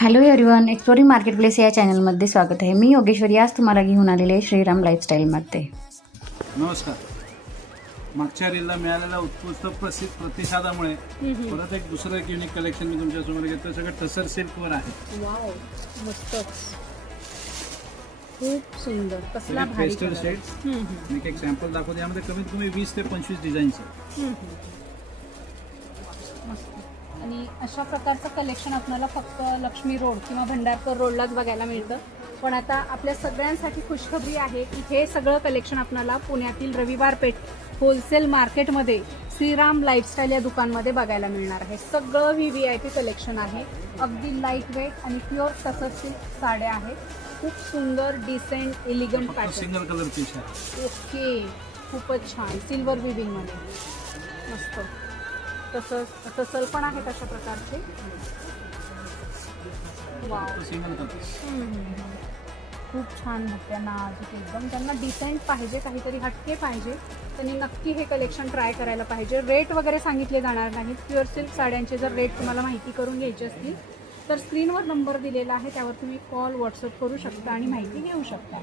Hello everyone, exploring market place या चॅनलमध्ये स्वागत आहे. मी योगेश्वरी. आज तुम्हाला घेऊन आलेले आहे श्रीराम लाईफस्टाईलमध्ये. नमस्कार. मागच्या रीलला मिळालेल्या उत्कृष्ट प्रतिसादामुळे परत दुसरं एक युनिक कलेक्शन मी तुमच्यासमोर घेतो. सगळं टसर सिल्कवर आहे. वाव, मस्तच, खूप सुंदर. कसला भारी पेस्टल कलर. शेड्स. मी एक सॅम्पल दाखवते. यामध्ये कमीत कमी 20 ते 25 डिझाईन्स आहेत. मस्त. आणि अशा प्रकारचं कलेक्शन आपल्याला फक्त लक्ष्मी रोड किंवा भंडारकर रोडलाच बघायला मिळतं. पण आता आपल्या सगळ्यांसाठी खुशखबरी आहे की हे सगळं कलेक्शन आपल्याला पुण्यातील रविवार पेठ होलसेल मार्केटमध्ये श्रीराम लाईफस्टाईल या दुकानमध्ये बघायला मिळणार आहे. सगळं VIP कलेक्शन आहे. अगदी लाईट वेट आणि प्युअर टसर सिल्क साड्या आहेत. खूप सुंदर, decent, elegant pattern. Single colour piece आहे. ओके, खूपच छान. सिल्वर विविंगमध्ये मस्त. तसंच टसल पण आहेत अशा प्रकारचे. Wow, single colour. खूप छान होत्या नाजूक एकदम. ज्यांना डिसेंट पाहिजे, काहीतरी हटके पाहिजे, त्यांनी नक्की हे कलेक्शन ट्राय करायला पाहिजे. रेट वगैरे सांगितले जाणार नाहीत. प्युअर सिल्क साड्यांचे जर रेट तुम्हाला माहिती करून घ्यायची असतील तर स्क्रीनवर नंबर दिलेला आहे, त्यावर तुम्ही कॉल, व्हॉट्सअप करू शकता आणि माहिती घेऊ शकता.